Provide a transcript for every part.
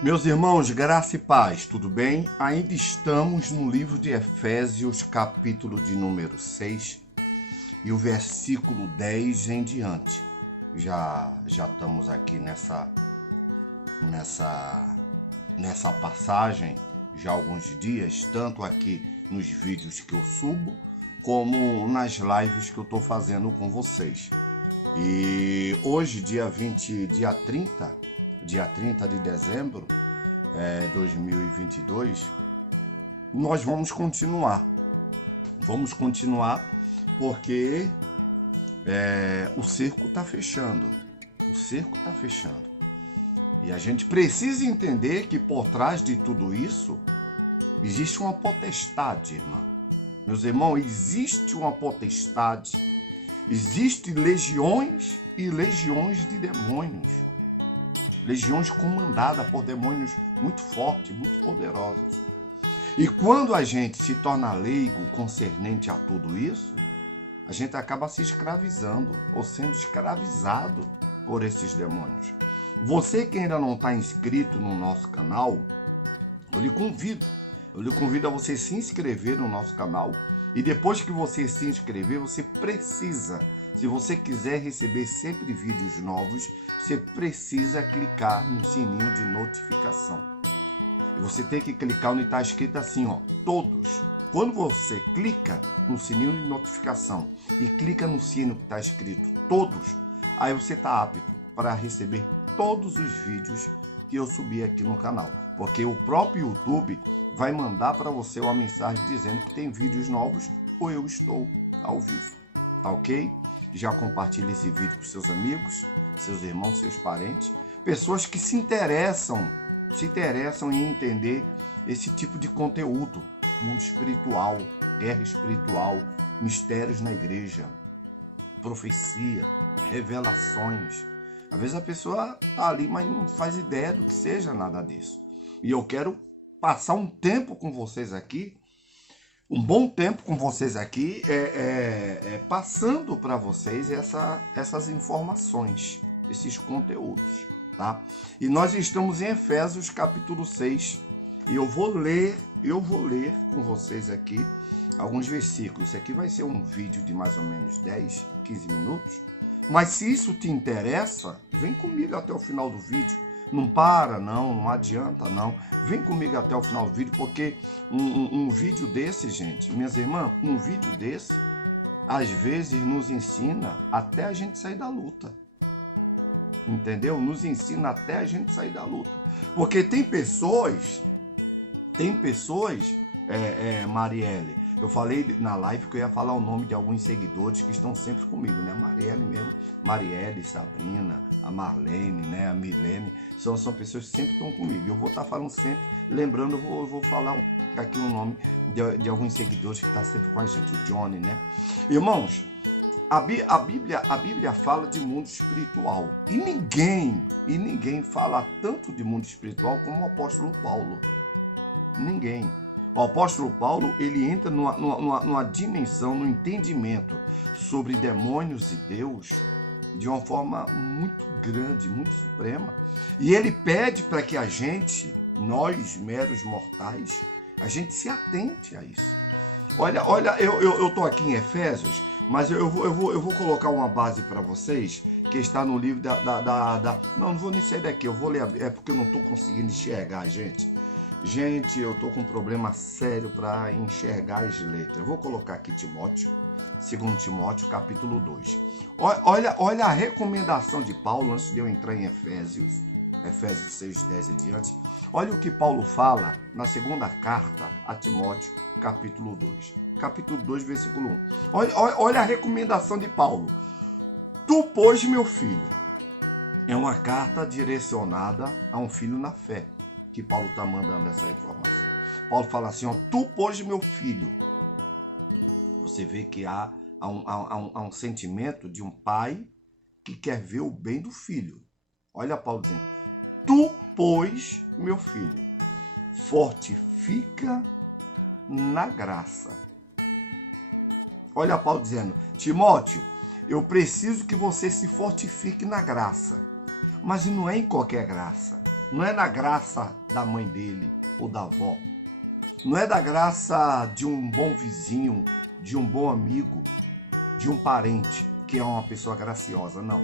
Meus irmãos, graça e paz, tudo bem? Ainda estamos no livro de Efésios, capítulo de número 6 e o versículo 10 em diante. Já estamos aqui nessa passagem já há alguns dias, tanto aqui nos vídeos que eu subo, como nas lives que eu estou fazendo com vocês. E hoje, dia 30 de dezembro de 2022, nós vamos continuar. Vamos continuar porque o cerco está fechando. O cerco está fechando. E a gente precisa entender que por trás de tudo isso existe uma potestade, irmão. Meus irmãos, existe uma potestade. Existem legiões e legiões de demônios. Legiões comandadas por demônios muito fortes, muito poderosos. E quando a gente se torna leigo concernente a tudo isso, a gente acaba se escravizando ou sendo escravizado por esses demônios. Você que ainda não está inscrito no nosso canal, eu lhe convido a você se inscrever no nosso canal. E depois que você se inscrever, você precisa, se você quiser receber sempre vídeos novos, você precisa clicar no sininho de notificação. E você tem que clicar onde está escrito assim, ó, todos. Quando você clica no sininho de notificação e clica no sino que está escrito todos, aí você está apto para receber todos os vídeos que eu subi aqui no canal. Porque o próprio YouTube vai mandar para você uma mensagem dizendo que tem vídeos novos ou eu estou ao vivo. Tá ok? Já compartilhe esse vídeo com seus amigos, seus irmãos, seus parentes, pessoas que se interessam em entender esse tipo de conteúdo, mundo espiritual, guerra espiritual, mistérios na igreja, profecia, revelações. Às vezes a pessoa está ali, mas não faz ideia do que seja nada disso. E eu quero passar um tempo com vocês aqui, um bom tempo com vocês aqui, passando para vocês essas informações, esses conteúdos, tá? E nós estamos em Efésios capítulo 6, e eu vou ler com vocês aqui alguns versículos. Isso aqui vai ser um vídeo de mais ou menos 10, 15 minutos, mas se isso te interessa, vem comigo até o final do vídeo. Não para, não adianta, não. Vem comigo até o final do vídeo, porque um vídeo desse, gente, minhas irmãs, um vídeo desse, às vezes nos ensina até a gente sair da luta. Entendeu? Nos ensina até a gente sair da luta. Porque tem pessoas, Marielle, eu falei na live que eu ia falar o nome de alguns seguidores que estão sempre comigo, né? Marielle mesmo, Marielle, Sabrina, a Marlene, né? A Milene, são pessoas que sempre estão comigo. Eu vou estar falando sempre, lembrando, eu vou falar aqui o nome de alguns seguidores que estão sempre com a gente, o Johnny, né? Irmãos, a Bíblia fala de mundo espiritual. E ninguém fala tanto de mundo espiritual como o apóstolo Paulo. Ninguém. O apóstolo Paulo, ele entra numa dimensão, no entendimento sobre demônios e Deus de uma forma muito grande, muito suprema. E ele pede para que a gente, nós meros mortais, a gente se atente a isso. Olha, eu estou aqui em Efésios, mas eu vou colocar uma base para vocês que está no livro Não vou nem sair daqui, eu vou ler, é porque eu não estou conseguindo enxergar, gente. Gente, eu tô com um problema sério para enxergar as letras. Eu vou colocar aqui Timóteo, 2 Timóteo, capítulo 2. Olha a recomendação de Paulo antes de eu entrar em Efésios 6, 10 e diante. Olha o que Paulo fala na segunda carta a Timóteo, capítulo 2. Capítulo 2, versículo 1. Olha a recomendação de Paulo. Tu, pois, meu filho, é uma carta direcionada a um filho na fé, que Paulo está mandando essa informação. Paulo fala assim, ó, tu, pois, meu filho. Você vê que há um sentimento de um pai que quer ver o bem do filho. Olha Paulo dizendo, tu, pois, meu filho, fortifica na graça. Olha Paulo dizendo, Timóteo, eu preciso que você se fortifique na graça. Mas não é em qualquer graça. Não é na graça da mãe dele ou da avó. Não é da graça de um bom vizinho, de um bom amigo, de um parente, que é uma pessoa graciosa, não.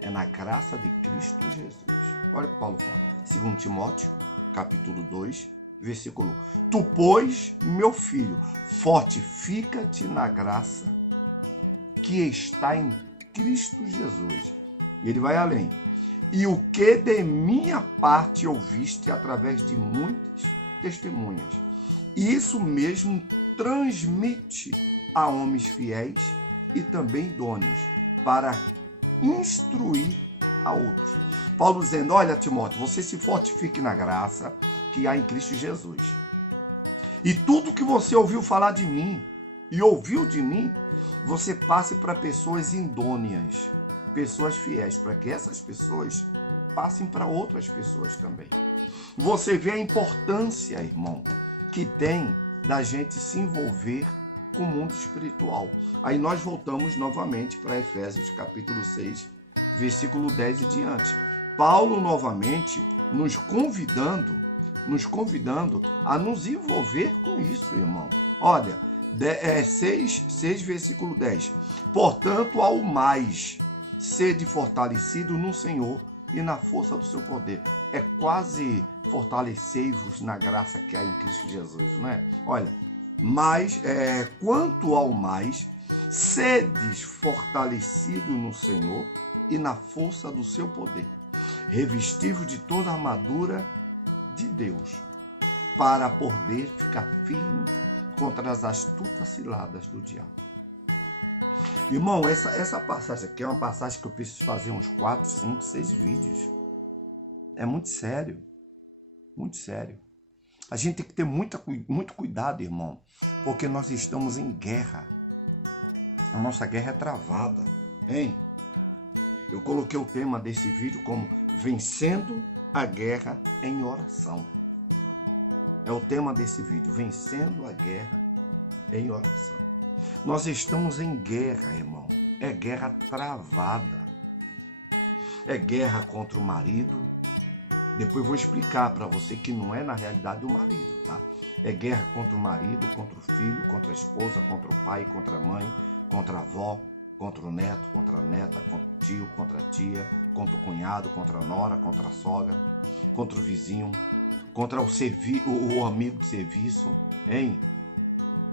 É na graça de Cristo Jesus. Olha o que Paulo fala. 2 Timóteo, capítulo 2, versículo 1. Tu, pois, meu filho, fortifica-te na graça que está em Cristo Jesus. E ele vai além. E o que de minha parte ouviste através de muitas testemunhas. Isso mesmo transmite a homens fiéis e também idôneos, para instruir a outros. Paulo dizendo, olha, Timóteo, você se fortifique na graça que há em Cristo Jesus. E tudo que você ouviu falar de mim e ouviu de mim, você passe para pessoas idôneas, pessoas fiéis, para que essas pessoas passem para outras pessoas também. Você vê a importância, irmão, que tem da gente se envolver com o mundo espiritual. Aí nós voltamos novamente para Efésios capítulo 6, versículo 10 e diante. Paulo novamente nos convidando a nos envolver com isso, irmão. Olha, 6 versículo 10. Portanto, ao mais, sede fortalecido no Senhor e na força do seu poder. É quase fortalecei-vos na graça que há em Cristo Jesus, não é? Olha, mas quanto ao mais, sedes fortalecido no Senhor e na força do seu poder, revestivos de toda a armadura de Deus, para poder ficar firme contra as astutas ciladas do diabo. Irmão, essa passagem aqui é uma passagem que eu preciso fazer uns 4, 5, 6 vídeos. É muito sério. Muito sério. A gente tem que ter muito cuidado, irmão, porque nós estamos em guerra. A nossa guerra é travada, hein? Eu coloquei o tema desse vídeo como Vencendo a Guerra em Oração. É o tema desse vídeo, Vencendo a Guerra em Oração. Nós estamos em guerra, irmão. É guerra travada. É guerra contra o marido. Depois vou explicar para você que não é na realidade o marido, tá? É guerra contra o marido, contra o filho, contra a esposa, contra o pai, contra a mãe, contra a avó, contra o neto, contra a neta, contra o tio, contra a tia, contra o cunhado, contra a nora, contra a sogra, contra o vizinho, contra o amigo de serviço, hein?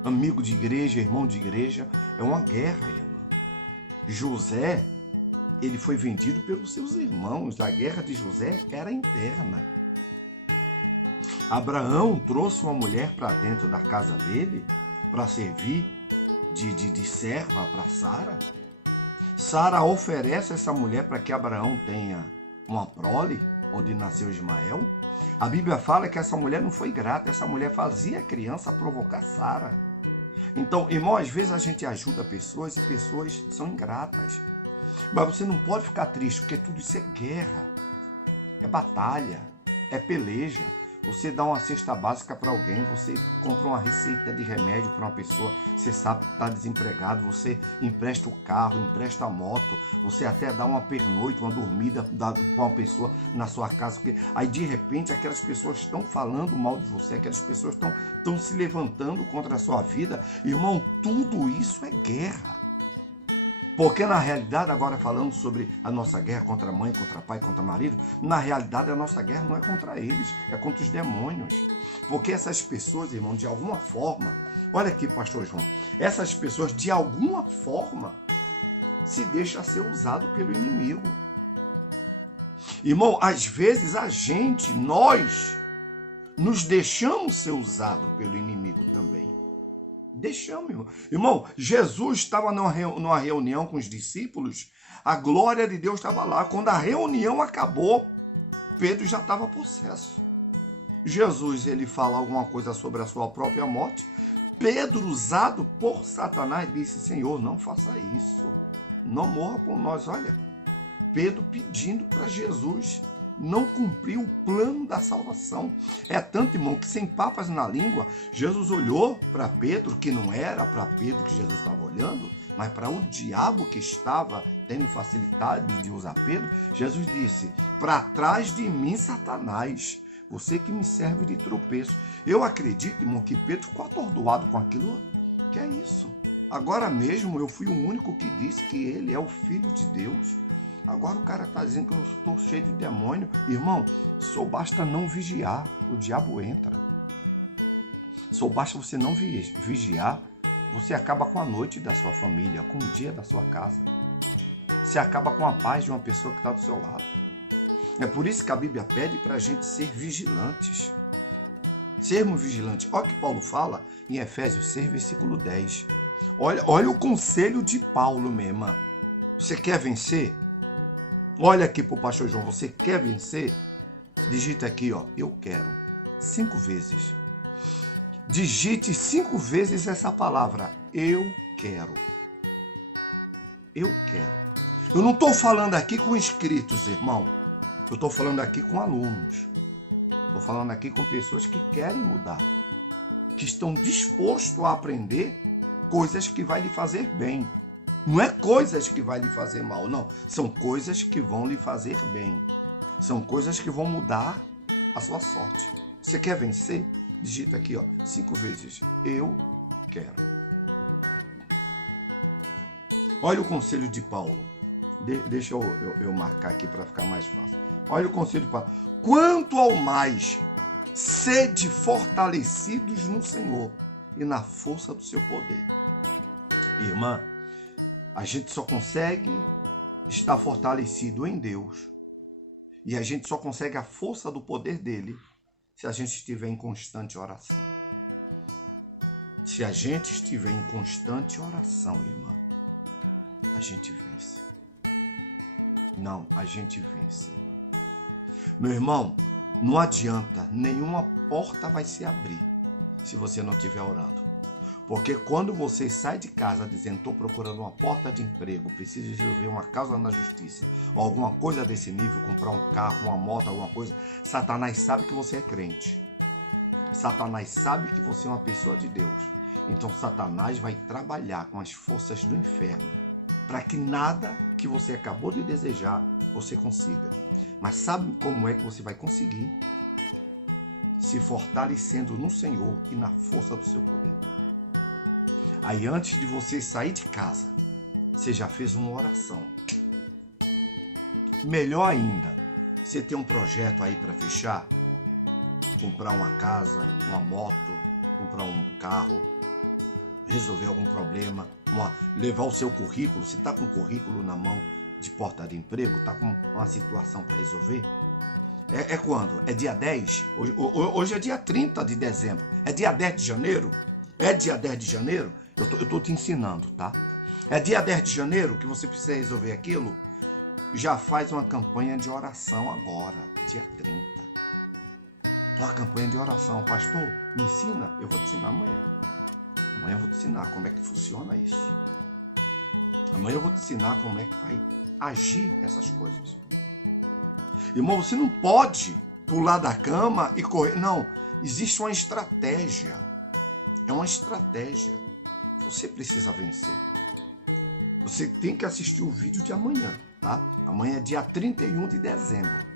Amigo de igreja, irmão de igreja. É uma guerra, irmão. José, ele foi vendido pelos seus irmãos. A guerra de José era interna. Abraão trouxe uma mulher para dentro da casa dele para servir de serva para Sara. Sara oferece essa mulher para que Abraão tenha uma prole, onde nasceu Ismael. A Bíblia fala que essa mulher não foi grata. Essa mulher fazia a criança provocar Sara. Então, irmão, às vezes a gente ajuda pessoas e pessoas são ingratas. Mas você não pode ficar triste, porque tudo isso é guerra, é batalha, é peleja. Você dá uma cesta básica para alguém, você compra uma receita de remédio para uma pessoa, você sabe que está desempregado, você empresta o carro, empresta a moto, você até dá uma pernoite, uma dormida para uma pessoa na sua casa, porque aí de repente aquelas pessoas estão falando mal de você, aquelas pessoas estão se levantando contra a sua vida. Irmão, tudo isso é guerra. Porque na realidade, agora falando sobre a nossa guerra contra a mãe, contra pai, contra marido, na realidade a nossa guerra não é contra eles, é contra os demônios. Porque essas pessoas, irmão, de alguma forma, olha aqui, pastor João, essas pessoas de alguma forma se deixam ser usado pelo inimigo. Irmão, às vezes nós nos deixamos ser usado pelo inimigo também. Deixamos, irmão. Irmão, Jesus estava numa reunião com os discípulos, a glória de Deus estava lá. Quando a reunião acabou, Pedro já estava possesso. Jesus, ele fala alguma coisa sobre a sua própria morte. Pedro, usado por Satanás, disse, Senhor, não faça isso. Não morra por nós. Olha, Pedro pedindo para Jesus não cumpriu o plano da salvação. É tanto, irmão, que sem papas na língua, Jesus olhou para Pedro, que não era para Pedro que Jesus estava olhando, mas para o diabo que estava tendo facilidade de usar Pedro, Jesus disse: para trás de mim, Satanás, você que me serve de tropeço. Eu acredito, irmão, que Pedro ficou atordoado com aquilo. Que é isso? Agora mesmo eu fui o único que disse que ele é o Filho de Deus. Agora o cara está dizendo que eu estou cheio de demônio. Irmão, só basta não vigiar, o diabo entra. Só basta você não vigiar, você acaba com a noite da sua família, com o dia da sua casa. Você acaba com a paz de uma pessoa que está do seu lado. É por isso que a Bíblia pede para a gente ser vigilantes. Sermos vigilantes. Olha o que Paulo fala em Efésios 6, versículo 10. Olha o conselho de Paulo, minha irmã. Você quer vencer? Olha aqui para o pastor João. Você quer vencer? Digita aqui, ó. Eu quero. 5 vezes. Digite 5 vezes essa palavra. Eu quero. Eu quero. Eu não estou falando aqui com inscritos, irmão. Eu estou falando aqui com alunos. Estou falando aqui com pessoas que querem mudar. Que estão dispostos a aprender coisas que vai lhe fazer bem. Não é coisas que vai lhe fazer mal, não. São coisas que vão lhe fazer bem. São coisas que vão mudar a sua sorte. Você quer vencer? Digita aqui, ó, 5 vezes. Eu quero. Olha o conselho de Paulo. Deixa eu marcar aqui para ficar mais fácil. Olha o conselho de Paulo. Quanto ao mais, sede fortalecidos no Senhor e na força do seu poder. Irmã, a gente só consegue estar fortalecido em Deus e a gente só consegue a força do poder dele se a gente estiver em constante oração. Se a gente estiver em constante oração, irmã, a gente vence. Não, a gente vence, irmã. Meu irmão, não adianta, nenhuma porta vai se abrir se você não estiver orando. Porque quando você sai de casa dizendo, estou procurando uma porta de emprego, preciso resolver uma causa na justiça, ou alguma coisa desse nível, comprar um carro, uma moto, alguma coisa, Satanás sabe que você é crente. Satanás sabe que você é uma pessoa de Deus. Então Satanás vai trabalhar com as forças do inferno para que nada que você acabou de desejar você consiga. Mas sabe como é que você vai conseguir? Se fortalecendo no Senhor e na força do seu poder. Aí antes de você sair de casa, você já fez uma oração. Melhor ainda, você tem um projeto aí para fechar, comprar uma casa, uma moto, comprar um carro, resolver algum problema, levar o seu currículo. Você está com o currículo na mão de porta de emprego, está com uma situação para resolver? É quando? É dia 10? Hoje é dia 30 de dezembro. É dia 10 de janeiro? É dia 10 de janeiro? Eu tô te ensinando, tá? É dia 10 de janeiro que você precisa resolver aquilo? Já faz uma campanha de oração agora, dia 30. Uma campanha de oração. Pastor, me ensina? Eu vou te ensinar amanhã. Amanhã eu vou te ensinar como é que funciona isso. Amanhã eu vou te ensinar como é que vai agir essas coisas. Irmão, você não pode pular da cama e correr. Não, existe uma estratégia. É uma estratégia. Você precisa vencer. Você tem que assistir o vídeo de amanhã, tá? Amanhã é dia 31 de dezembro.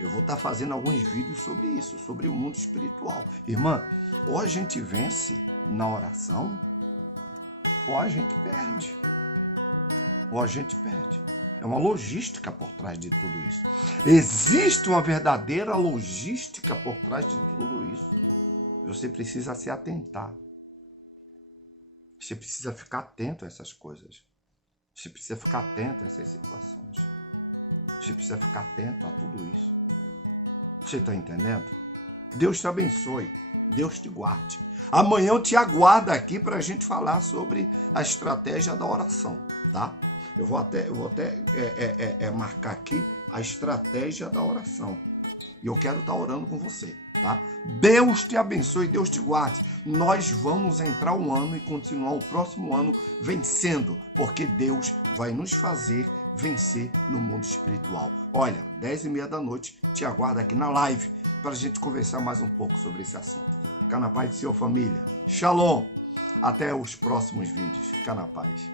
Eu vou estar fazendo alguns vídeos sobre isso, sobre o mundo espiritual. Irmã, ou a gente vence na oração, ou a gente perde. Ou a gente perde. É uma logística por trás de tudo isso. Existe uma verdadeira logística por trás de tudo isso. Você precisa se atentar. Você precisa ficar atento a essas coisas. Você precisa ficar atento a essas situações. Você precisa ficar atento a tudo isso. Você está entendendo? Deus te abençoe. Deus te guarde. Amanhã eu te aguardo aqui para a gente falar sobre a estratégia da oração, tá? Eu vou até marcar aqui a estratégia da oração. E eu quero estar orando com você, tá? Deus te abençoe, Deus te guarde. Nós vamos entrar um ano e continuar o próximo ano vencendo, porque Deus vai nos fazer vencer no mundo espiritual. Olha, 10h30 da noite, te aguardo aqui na live para a gente conversar mais um pouco sobre esse assunto. Fica na paz de sua família. Shalom! Até os próximos vídeos. Fica na paz.